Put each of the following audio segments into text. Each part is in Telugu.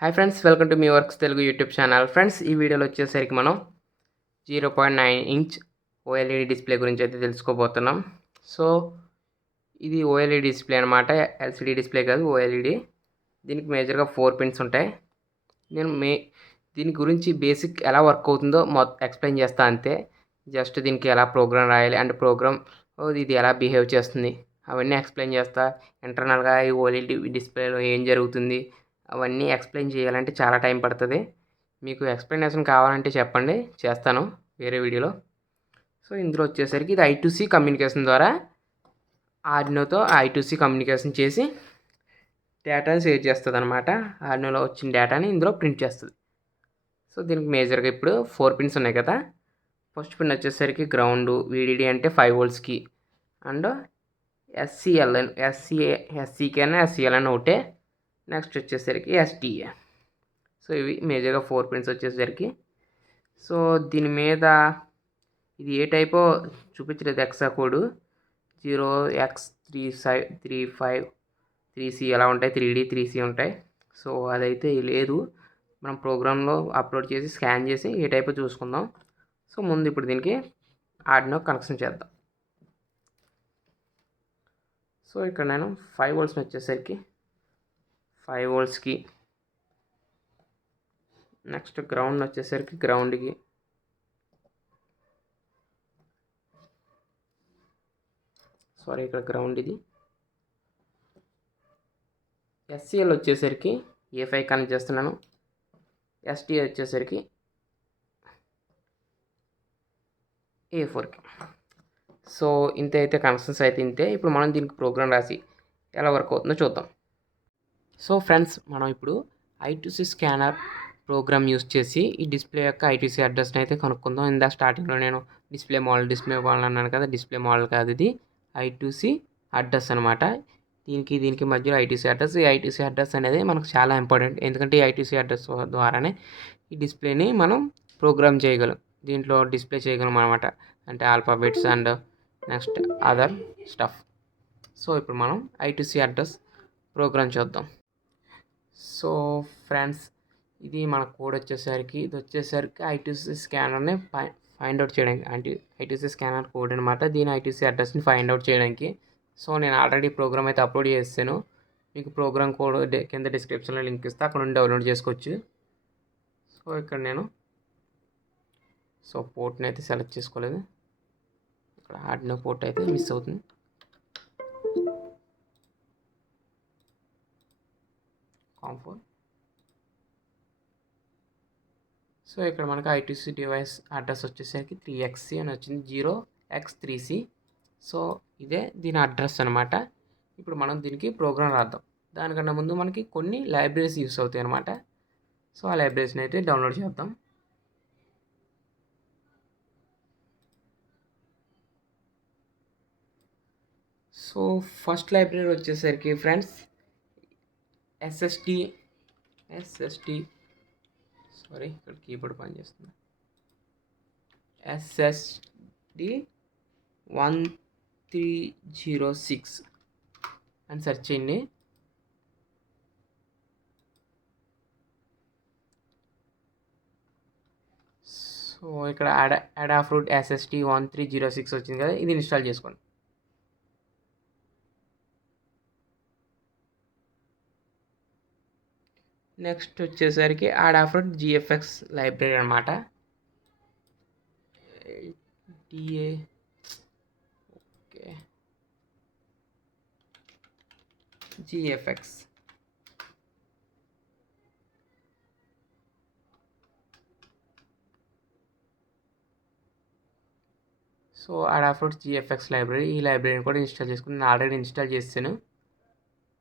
Hi friends, welcome to me works Telugu YouTube channel. Friends, ఈ వీడియోలో వచ్చేసరికి మనం 0.9 ఇంచ్ ఓఎల్ఈడి డిస్ప్లే గురించి అయితే తెలుసుకోబోతున్నాం. సో ఇది ఓఎల్ఈడి డిస్ప్లే అనమాట, ఎల్సిడి డిస్ప్లే కాదు, ఓఎల్ఈడి. దీనికి మేజర్గా 4 పిన్స్ ఉంటాయి. నేను దీని గురించి బేసిక్ ఎలా వర్క్ అవుతుందో ఎక్స్ప్లెయిన్ చేస్తా అంతే. జస్ట్ దీనికి ఎలా ప్రోగ్రామ్ రాయాలి అండ్ ప్రోగ్రామ్ ఇది ఎలా బిహేవ్ చేస్తుంది అవన్నీ ఎక్స్ప్లెయిన్ చేస్తా. ఇంటర్నల్గా ఈ ఓఎల్ఈడి డిస్ప్లేలో ఏం జరుగుతుంది అవన్నీ ఎక్స్ప్లెయిన్ చేయాలంటే చాలా టైం పడుతుంది. మీకు ఎక్స్ప్లెనేషన్ కావాలంటే చెప్పండి, చేస్తాను వేరే వీడియోలో. సో ఇందులో వచ్చేసరికి ఇది I2C కమ్యూనికేషన్ ద్వారా ఆర్డినోతో I2C కమ్యూనికేషన్ చేసి డేటాని సేవ్ చేస్తుంది అనమాట. ఆర్డినోలో వచ్చిన డేటాని ఇందులో ప్రింట్ చేస్తుంది. సో దీనికి మేజర్గా ఇప్పుడు 4 పిన్స్ ఉన్నాయి కదా. ఫస్ట్ పిన్ వచ్చేసరికి గ్రౌండ్, VDD అంటే 5 voltsకి, అండ్ SCK అన్న SCL అన్న ఒకటే. నెక్స్ట్ వచ్చేసరికి STA. సో ఇవి మేజర్గా 4 పిన్స్ వచ్చేసరికి. సో దీని మీద ఇది ఏ టైపో చూపించలేదు, ఎక్సా కోడ్ 0x353C ఎలా ఉంటాయి, 3D 3C ఉంటాయి. సో అదైతే లేదు, మనం ప్రోగ్రాంలో అప్లోడ్ చేసి స్కాన్ చేసి ఏ టైపో చూసుకుందాం. సో ముందు ఇప్పుడు దీనికి ఆర్డినో కనెక్షన్ చేద్దాం. సో ఇక్కడ నేను 5 volts వచ్చేసరికి 5 voltsకి, నెక్స్ట్ గ్రౌండ్ వచ్చేసరికి గ్రౌండ్కి, ఇక్కడ గ్రౌండ్ ఇది. SCL వచ్చేసరికి A5 కనెక్ట్ చేస్తున్నాను. STA వచ్చేసరికి A4కి. సో ఇంతే అయితే కనెక్షన్స్ అయితే ఇంతే. ఇప్పుడు మనం దీనికి ప్రోగ్రామ్ రాసి ఎలా వర్క్ అవుతుందో చూద్దాం. సో ఫ్రెండ్స్, మనం ఇప్పుడు I2C స్కానర్ ప్రోగ్రామ్ యూస్ చేసి ఈ డిస్ప్లే యొక్క I2C అడ్రస్ని అయితే కనుక్కుందాం. ఇందా స్టార్టింగ్లో నేను డిస్ప్లే మోడల్ అన్నాను కదా, డిస్ప్లే మోడల్ కాదు, ఇది I2C అడ్రస్ అనమాట. దీనికి మధ్యలో I2C అడ్రస్. ఈ I2C అడ్రస్ అనేది మనకు చాలా ఇంపార్టెంట్, ఎందుకంటే ఈ I2C అడ్రస్ ద్వారానే ఈ డిస్ప్లేని మనం ప్రోగ్రామ్ చేయగలం, దీంట్లో డిస్ప్లే చేయగలం అనమాట. అంటే alphabets and next other stuff. So ఇప్పుడు మనం I2C అడ్రస్ ప్రోగ్రామ్ చూద్దాం. సో ఫ్రెండ్స్, ఇది మన కోడ్ వచ్చేసరికి I2C స్కానర్ని ఫైండ్ అవుట్ చేయడానికి, అంటే I2C స్కానర్ కోడ్ అనమాట. దీని I2C అడ్రస్ని ఫైండ్ అవుట్ చేయడానికి. సో నేను ఆల్రెడీ ప్రోగ్రామ్ అయితే అప్లోడ్ చేస్తాను, మీకు ప్రోగ్రామ్ కోడ్ కింద డిస్క్రిప్షన్లో లింక్ ఇస్తే అక్కడ నుండి డౌన్లోడ్ చేసుకోవచ్చు. సో ఇక్కడ నేను పోర్ట్ని అయితే సెలెక్ట్ చేసుకోలేదు, ఇక్కడ ఆర్డినో పోర్ట్ అయితే మిస్ అవుతుంది. COM4. సో ఇక్కడ మనకు I2C డివైస్ అడ్రస్ వచ్చేసరికి 3XC అని వచ్చింది, 0x3C. సో ఇదే దీని అడ్రస్ అనమాట. ఇప్పుడు మనం దీనికి ప్రోగ్రామ్ రాద్దాం. దానికన్నా ముందు మనకి కొన్ని లైబ్రరీస్ యూస్ అవుతాయి అనమాట. సో ఆ లైబ్రరీస్ని అయితే డౌన్లోడ్ చేద్దాం. సో ఫస్ట్ లైబ్రరీ వచ్చేసరికి ఫ్రెండ్స్ SSD ఇక్కడ కీబోర్డ్ పనిచేస్తుంది. SSD 1306 అని సెర్చ్ చేయండి. సో ఇక్కడ అడాఫ్రూట్ SSD 1306 వచ్చింది కదా, ఇది ఇన్స్టాల్ చేసుకోండి. నెక్స్ట్ వచ్చేసరికి అడాఫ్రూట్ GFX లైబ్రరీ అనమాట. GFX. So Adafruit GFX library, ఈ లైబ్రరీని కూడా ఇన్స్టాల్ చేసుకుని నేను ఆల్రెడీ ఇన్స్టాల్ చేస్తాను.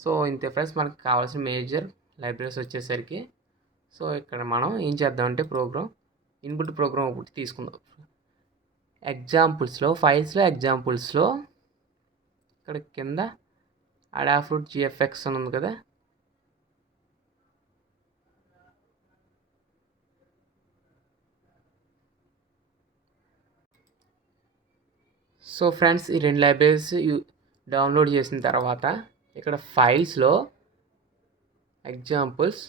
సో ఇంతే ఫ్రెండ్స్, మనకు కావాల్సిన మేజర్ లైబ్రరీస్ వచ్చేసరికి. సో ఇక్కడ మనం ఏం చేద్దామంటే ఇన్పుట్ ప్రోగ్రామ్ ఒకటి తీసుకుందాం. ఎగ్జాంపుల్స్లో ఇక్కడ కింద అడాఫ్రూట్ GFX అని ఉంది కదా, సో ఫ్రెండ్స్ ఈ రెండు లైబ్రరీస్ డౌన్లోడ్ చేసిన తర్వాత ఇక్కడ ఫైల్స్లో ఎగ్జాంపుల్స్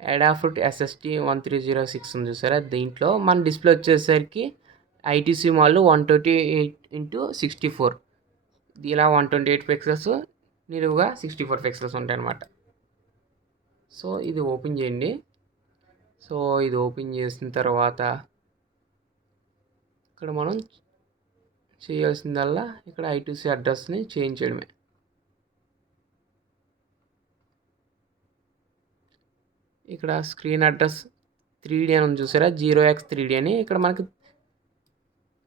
అడాఫ్రూట్ ఎస్ఎస్టీ 1306 ఉంది చూసారా, దీంట్లో మన డిస్ప్లే వచ్చేసరికి ఐటీసీ మాల్ 128x64, ఇలా 128 పిక్సెల్స్, నిలువుగా 64 పిక్సెల్స్ ఉంటాయి అన్నమాట. సో ఇది ఓపెన్ చేయండి. సో ఇది ఓపెన్ చేసిన తర్వాత ఇక్కడ మనం చేయాల్సిందల్లా ఇక్కడ ఐటీసీ అడ్రస్ని చేంజ్ చేయడమే. ఇక్కడ స్క్రీన్ అడ్రస్ 3D అని ఉంది చూసారా, 0x3D అని. ఇక్కడ మనకి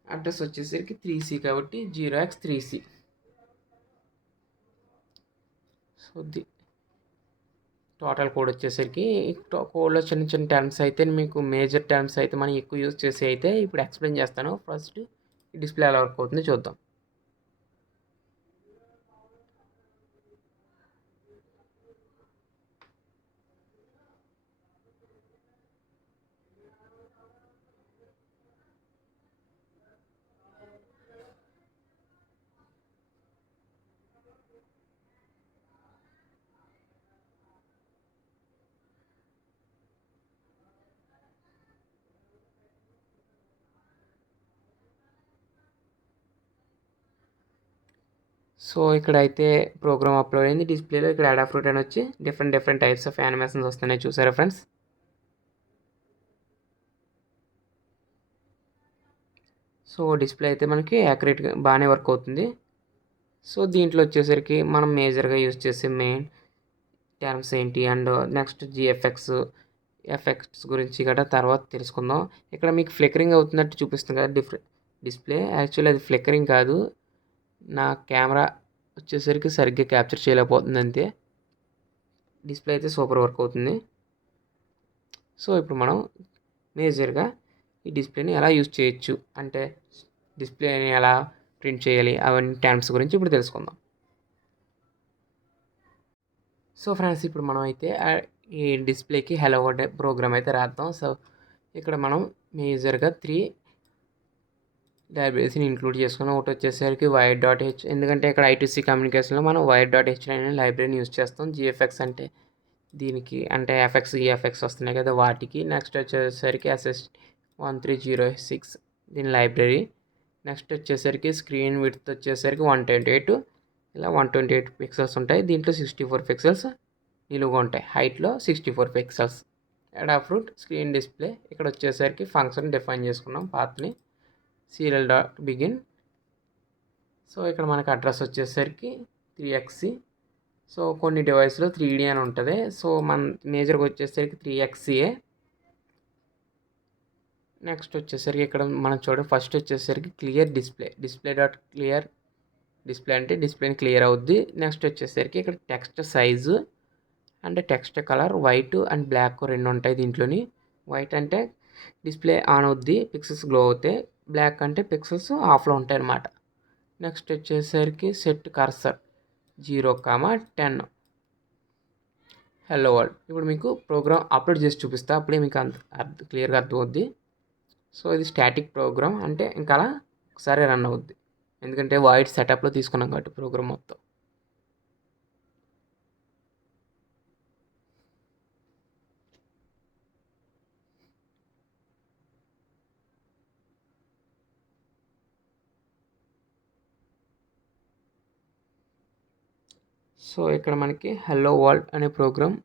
అడ్రస్ వచ్చేసరికి 3C కాబట్టి 0x3C. సో టోటల్ కోడ్ వచ్చేసరికి కోడ్లో చిన్న చిన్న టర్మ్స్ అయితే మీకు మేజర్ టర్మ్స్ అయితే మనం ఎక్కువ యూజ్ చేసి అయితే ఇప్పుడు ఎక్స్ప్లెయిన్ చేస్తాను. ఫస్ట్ డిస్ప్లే ఎలా వర్క్ అవుతుందో చూద్దాం. సో ఇక్కడైతే ప్రోగ్రామ్ అప్లోడ్ అయింది డిస్ప్లేలో. ఇక్కడ అడాఫ్రూట్ అని వచ్చి డిఫరెంట్ టైప్స్ ఆఫ్ యానిమేషన్స్ వస్తున్నాయి చూసారా ఫ్రెండ్స్. సో డిస్ప్లే అయితే మనకి యాక్యురేట్గా బాగానే వర్క్ అవుతుంది. సో దీంట్లో వచ్చేసరికి మనం మేజర్గా యూజ్ చేసే మెయిన్ టర్మ్స్ ఏంటి అండ్ నెక్స్ట్ ఎఫెక్ట్స్ గురించి గట్రా తర్వాత తెలుసుకుందాం. ఇక్కడ మీకు ఫ్లికరింగ్ అవుతున్నట్టు చూపిస్తుంది కదా డిస్ప్లే, యాక్చువల్లీ అది ఫ్లికరింగ్ కాదు, నా కెమెరా వచ్చేసరికి సరిగ్గా క్యాప్చర్ చేయలేకపోతుంది అంతే. డిస్ప్లే అయితే సూపర్ వర్క్ అవుతుంది. సో ఇప్పుడు మనం మేజర్గా ఈ డిస్ప్లేని ఎలా యూజ్ చేయొచ్చు అంటే డిస్ప్లేని ఎలా ప్రింట్ చేయాలి అవన్నీ టర్మ్స్ గురించి ఇప్పుడు తెలుసుకుందాం. సో ఫ్రెండ్స్ ఇప్పుడు మనం అయితే ఈ డిస్ప్లేకి హెలో వర్డ్ ప్రోగ్రామ్ అయితే రాద్దాం. సో ఇక్కడ మనం మేజర్గా 3 లైబ్రరీస్ని ఇంక్లూడ్ చేసుకున్నాం. ఒకటి వచ్చేసరికి వైర్.h, ఎందుకంటే ఇక్కడ ఐటీసీ కమ్యూనికేషన్లో మనం వైర్.h అనే లైబ్రరీని యూజ్ చేస్తాం. జిఎఫ్ఎక్స్ అంటే దీనికి అంటే ఎఫ్ఎక్స్ ఈఎఫ్ఎక్స్ వస్తున్నాయి కదా వాటికి. నెక్స్ట్ వచ్చేసరికి SS1306 దీని లైబ్రరీ. నెక్స్ట్ వచ్చేసరికి స్క్రీన్ విడ్త్ వచ్చేసరికి 128, ఇలా 128 పిక్సెల్స్ ఉంటాయి. దీంట్లో 64 పిక్సెల్స్ నిలువుగా ఉంటాయి, హైట్లో 64 పిక్సెల్స్. అడాఫ్రూట్ స్క్రీన్ డిస్ప్లే, ఇక్కడ వచ్చేసరికి ఫంక్షన్ డిఫైన్ చేసుకున్నాం పాత్ని serial.begin. సో ఇక్కడ మనకు అడ్రస్ వచ్చేసరికి 3xc. సో కొన్ని డివైస్లో 3D అని ఉంటుంది. సో మన మేజర్గా వచ్చేసరికి 3xca. నెక్స్ట్ వచ్చేసరికి ఇక్కడ మనం చూడండి ఫస్ట్ వచ్చేసరికి క్లియర్ డిస్ప్లే డిస్ప్లే అంటే డిస్ప్లేని క్లియర్ అవుద్ది. నెక్స్ట్ వచ్చేసరికి ఇక్కడ టెక్స్ట్ సైజు అంటే text colour white and black రెండు ఉంటాయి దీంట్లోని. వైట్ అంటే డిస్ప్లే ఆన్ అవుద్ది, పిక్సెల్స్ గ్లో అవుతాయి. బ్లాక్ అంటే పిక్సెల్స్ ఆఫ్లో ఉంటాయి అన్నమాట. నెక్స్ట్ వచ్చేసరికి సెట్ కర్సర్ 0,10 హెల్లో వరల్డ్. ఇప్పుడు మీకు ప్రోగ్రామ్ అప్లోడ్ చేసి చూపిస్తా, అప్పుడే మీకు క్లియర్గా అర్థమవుద్ది. సో ఇది స్టాటిక్ ప్రోగ్రామ్ అంటే ఇంకా అలా ఒకసారి రన్ అవుద్ది, ఎందుకంటే వైట్ సెటప్లో తీసుకున్నాం కాబట్టి ప్రోగ్రామ్ మొత్తం. సో ఇక్కడ మనకి హెల్లో వరల్డ్ అనే ప్రోగ్రామ్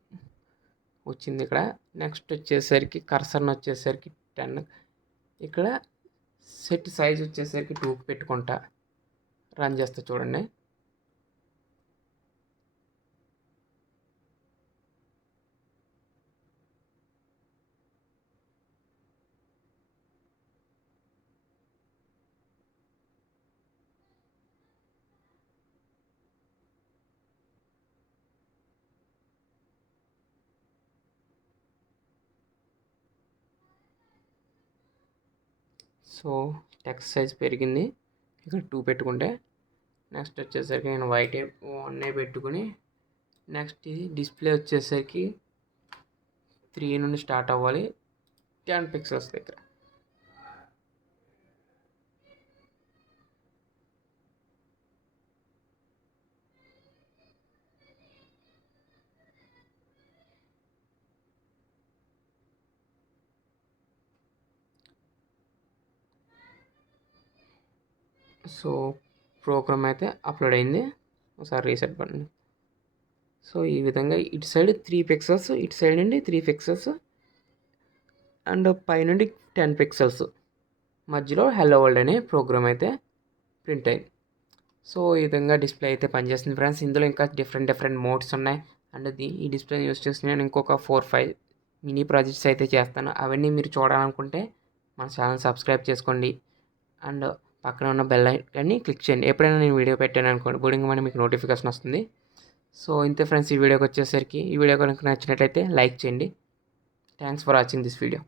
వచ్చింది ఇక్కడ. నెక్స్ట్ వచ్చేసరికి కర్సర్ని వచ్చేసరికి 10, ఇక్కడ సెట్ సైజ్ వచ్చేసరికి 2కి పెట్టుకుంటా రన్ చేస్తా చూడండి. సో టెక్స్ట్ సైజ్ పెరిగింది, ఇక్కడ 2 పెట్టుకుంటే. నెక్స్ట్ వచ్చేసరికి నేను వైట్ 1 పెట్టుకుని, నెక్స్ట్ ఇది డిస్ప్లే వచ్చేసరికి 3 నుండి స్టార్ట్ అవ్వాలి 10 పిక్సెల్స్ దగ్గర. సో ప్రోగ్రామ్ అయితే అప్లోడ్ అయింది. ఒకసారి రీసెట్ బటన్. సో ఈ విధంగా ఇటు సైడ్ 3 పిక్సెల్స్, ఇటు సైడ్ నుండి 3 పిక్సెల్స్ అండ్ పైనుండి 10 పిక్సెల్స్ మధ్యలో హెల్లో వరల్డ్ అనే ప్రోగ్రామ్ అయితే ప్రింట్ అయింది. సో ఈ విధంగా డిస్ప్లే అయితే పనిచేస్తుంది ఫ్రెండ్స్. ఇందులో ఇంకా డిఫరెంట్ మోడ్స్ ఉన్నాయి. అండ్ ఈ డిస్ప్లేని యూస్ చేసి నేను ఇంకొక 4-5 మినీ ప్రాజెక్ట్స్ అయితే చేస్తాను. అవన్నీ మీరు చూడాలనుకుంటే మన ఛానల్ సబ్స్క్రైబ్ చేసుకోండి. అండ్ పక్కన ఉన్న బెల్ ఐకాన్ని క్లిక్ చేయండి. ఎప్పుడైనా నేను వీడియో పెట్టాను అనుకోండి బుడింగమని మీకు నోటిఫికేషన్ వస్తుంది. సో ఇంతే ఫ్రెండ్స్, ఈ వీడియోకి వచ్చేసరికి ఈ వీడియో కనుక నచ్చినట్లయితే లైక్ చేయండి. Thanks for watching this video.